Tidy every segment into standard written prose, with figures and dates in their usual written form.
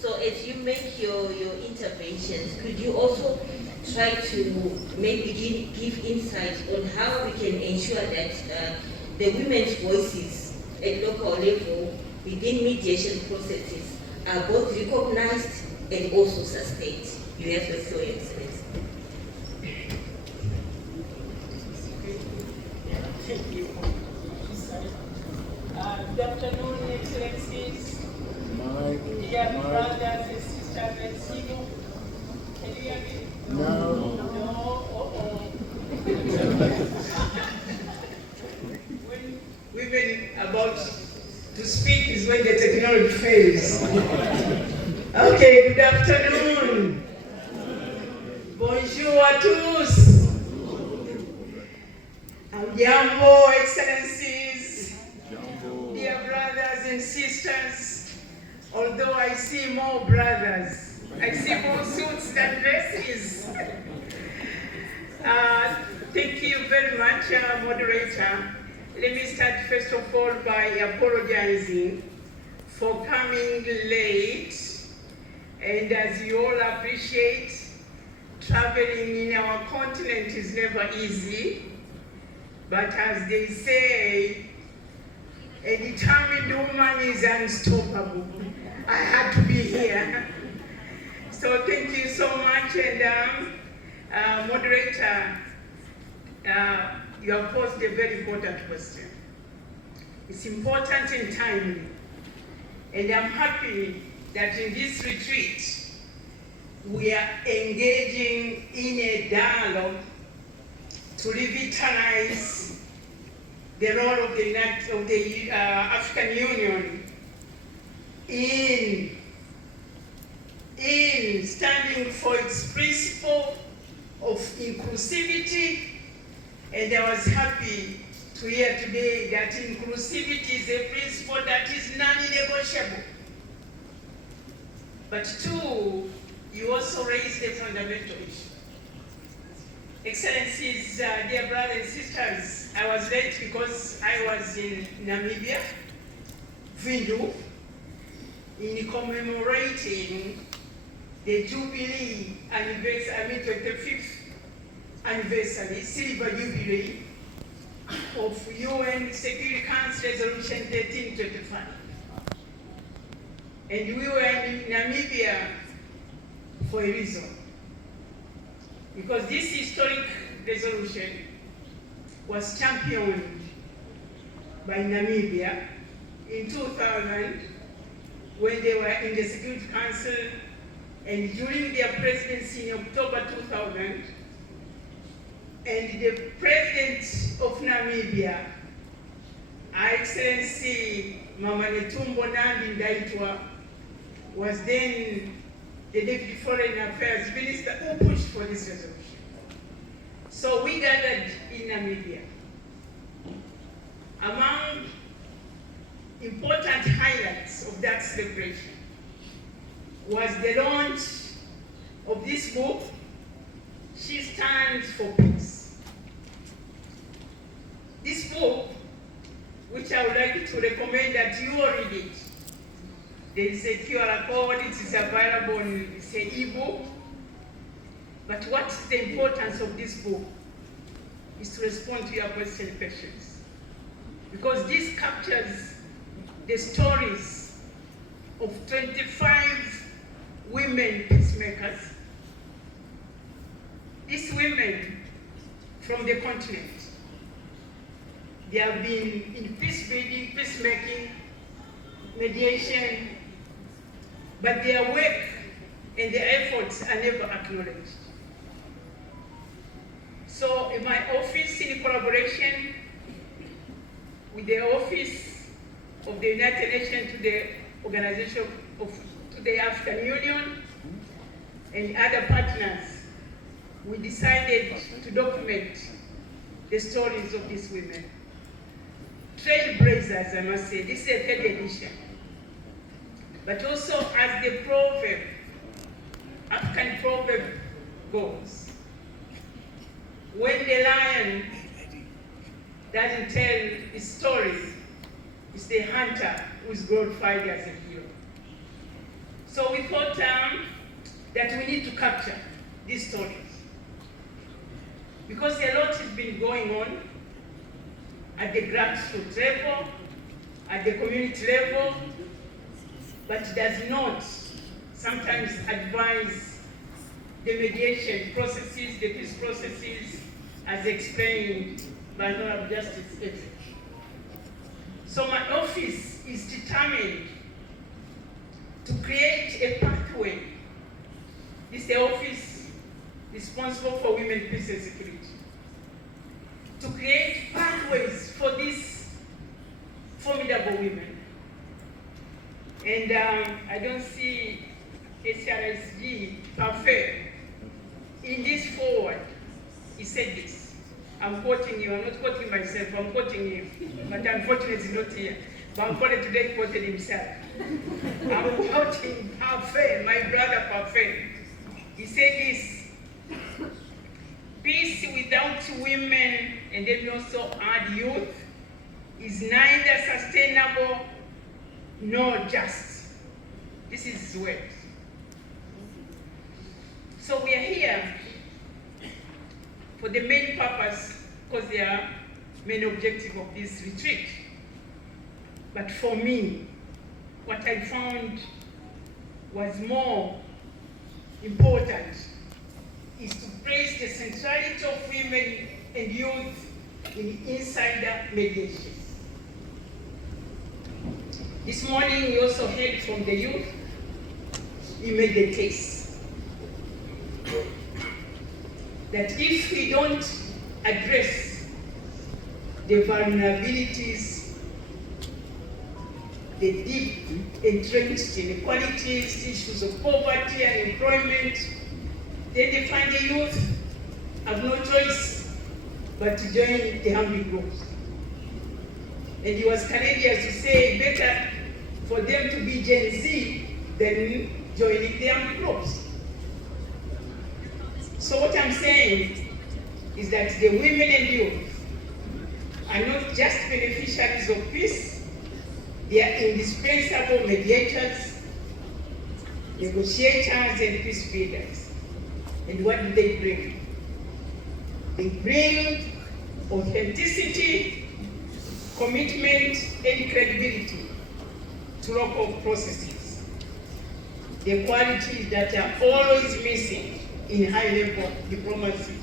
So as you make your interventions, could you also try to maybe give insight on how we can ensure that the women's voices at local level within mediation processes are both recognized and also sustained? You have the floor, Your Excellency. Thank you. Good afternoon, Excellencies, dear brothers and sisters and Sigo. Can you hear me? No. When women about to speak is when the technology fails. Okay, good afternoon. Bonjour à tous. Jambo, Excellencies, dear brothers and sisters. Although I see more brothers, I see more suits than dresses. Thank you very much, moderator. Let me start first of all by apologizing for coming late. And as you all appreciate, traveling in our continent is never easy. But as they say, a determined woman is unstoppable. I had to be here. So thank you so much. And moderator, you have posed a very important question. It's important and timely. And I'm happy that in this retreat, we are engaging in a dialogue to revitalize the role of the African Union in standing for its principle of inclusivity. And I was happy to hear today that inclusivity is a principle that is non-negotiable. But two, you also raised a fundamental issue. Excellencies, dear brothers and sisters, I was late because I was in Namibia, Vindu, in commemorating the Jubilee anniversary, 25th anniversary, silver jubilee of UN Security Council Resolution 1325. And we were in Namibia for a reason. Because this historic resolution was championed by Namibia in 2000 when they were in the Security Council, and during their presidency in October 2000, and the president of Namibia, Her Excellency Mama Netumbo Nandi Ndaitwa, was then the Deputy Foreign Affairs Minister who pushed for this resolution. So we gathered in Namibia. Among important highlights of that celebration was the launch of this book, She Stands for Peace. This book, which I would like to recommend that you all read it. There is a QR code, it is available, it's an e-book. But what's the importance of this book is to respond to your questions. Because this captures the stories of 25 women peacemakers. These women from the continent, they have been in peace building, peacemaking, mediation, but their work and their efforts are never acknowledged. So in my office, in collaboration with the Office of the United Nations to the Organization to the African Union and other partners, we decided to document the stories of these women. Trailblazers, I must say. This is a third edition. But also, as the proverb, African proverb goes, when the lion doesn't tell his story, it's the hunter who's glorified as a hero. So we thought that we need to capture these stories, because a lot has been going on at the grassroots level, at the community level, but does not sometimes advise the mediation processes, the peace processes, as explained by Honorable Justice Eze. So my office is determined to create a pathway. This is the office responsible for women, peace and security. To create pathways for these formidable women. And I don't see SRSG Parfait in this forward. He said this. I'm quoting you, I'm not quoting myself, I'm quoting you. But unfortunately he's not here. But I'm quoting today, he quoted himself. I'm quoting Parfait, my brother Parfait. He said this: peace without women, and then we also add youth, is neither sustainable nor just. This is his word. So we are here for the main purpose, because they are main objective of this retreat. But for me, what I found was more important is to praise the centrality of women and youth in insider mediation. This morning we also heard from the youth. He made the case that if we don't address the vulnerabilities, the deep entrenched inequalities, issues of poverty and employment, then they find the youth have no choice but to join the army groups. And he was courageous to say better for them to be Gen Z than joining the army groups. So what I'm saying is that the women and youth are not just beneficiaries of peace, they are indispensable mediators, negotiators, and peace builders. And what do they bring? They bring authenticity, commitment, and credibility to local processes. The qualities that are always missing in high-level diplomacy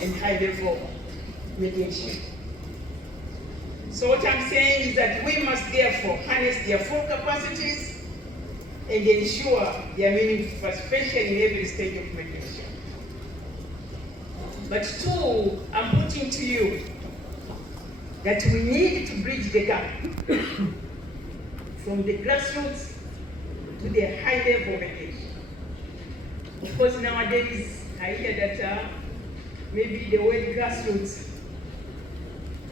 and high-level mediation. So what I'm saying is that we must therefore harness their full capacities and ensure their meaningful participation in every stage of mediation. But two, I'm putting to you that we need to bridge the gap from the grassroots to the high-level mediation. Of course, nowadays, I hear that maybe the word grassroots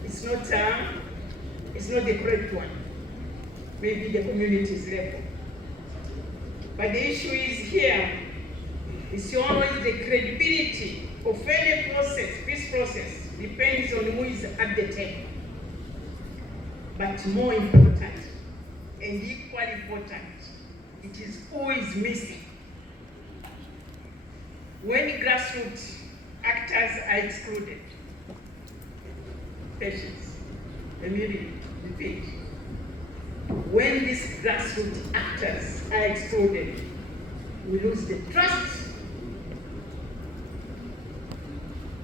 is not the correct one. Maybe the community's level. But the issue is here, it's always the credibility of any process, peace process, depends on who is at the table. But more important, and equally important, it is who is missing. When grassroots actors are excluded, patience, immediately, repeat. When these grassroots actors are excluded, we lose the trust,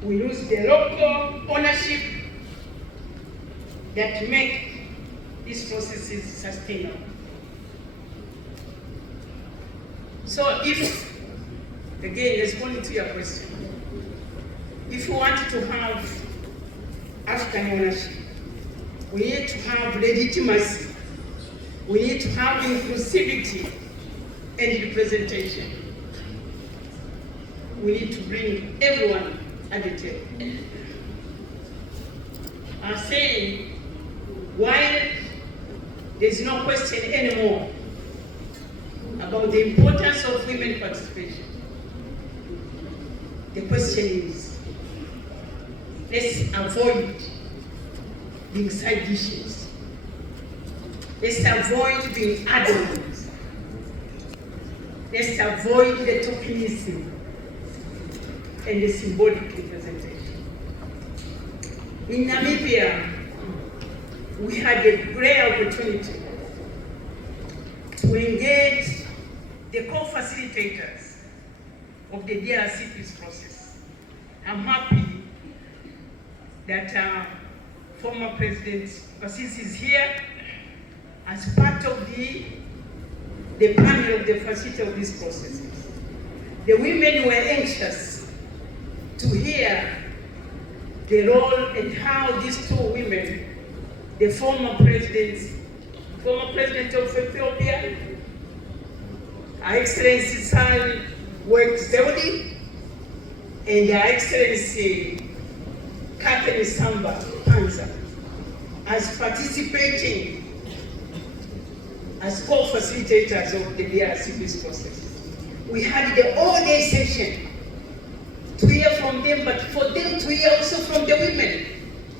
we lose the local ownership that make these processes sustainable. So if, again, responding to your question, if we want to have African ownership, we need to have legitimacy, we need to have inclusivity and representation. We need to bring everyone at the table. I'm saying, while there's no question anymore about the importance of women participation, the question is, let's avoid being side dishes. Let's avoid being adults. Let's avoid the tokenism and the symbolic representation. In Namibia, we had a great opportunity to engage the co-facilitators of the DRC peace process. I'm happy that former President Basisi is here as part of the panel of the facilitator of this process. The women were anxious to hear the role and how these two women, the former president of Ethiopia, Her Excellency San Zewde, and Her Excellency Captain Samba Panza, as participating as co-facilitators of the DRC peace process. We had the all-day session to hear from them, but for them to hear also from the women,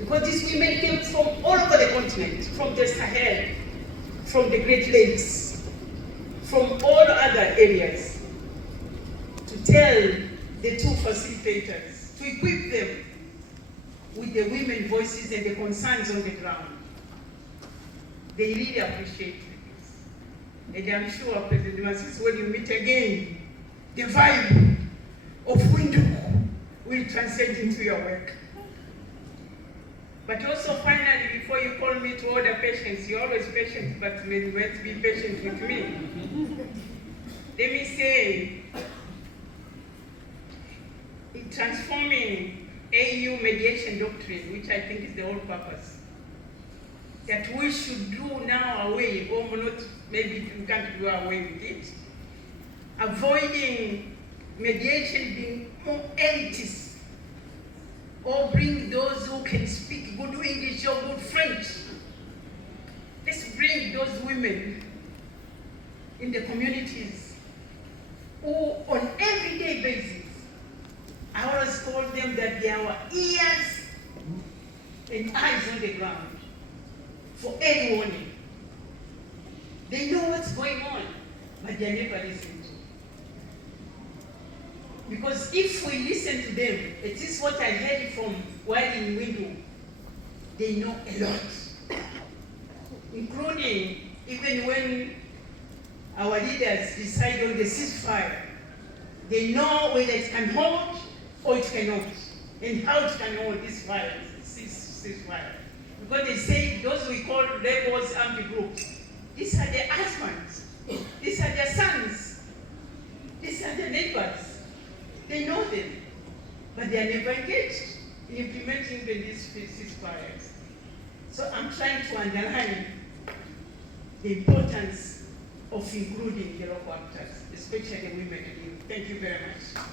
because these women came from all over the continent, from the Sahel, from the Great Lakes, from all other areas, to tell the two facilitators, to equip them with the women voices and the concerns on the ground. They really appreciate this. And I'm sure, President Masisi, when you meet again, the vibe of Windhoek will translate into your work. But also, finally, before you call me to order patience, you're always patient, but maybe you have to be patient with me. Let me say, in transforming AU mediation doctrine, which I think is the whole purpose, that we should do now away, or not, maybe we can't do away with it, avoiding mediation being more elitist, or bring those who can speak good English or good French. Let's bring those women in the communities who, on everyday basis, I always call them that they are our ears and eyes on the ground for any warning. They know what's going on, but they are never listened to. Because if we listen to them, it is what I heard from while in Windhoek, they know a lot. Including even when our leaders decide on the ceasefire, they know whether it can hold or it cannot, and how it can hold this violence, ceasefire. Because they say those we call rebels armed groups, these are their husbands, these are their sons, these are their neighbors. They know them, but they are never engaged in implementing these ceasefires. So I'm trying to underline the importance of including the local actors, especially the women and youth. Thank you very much.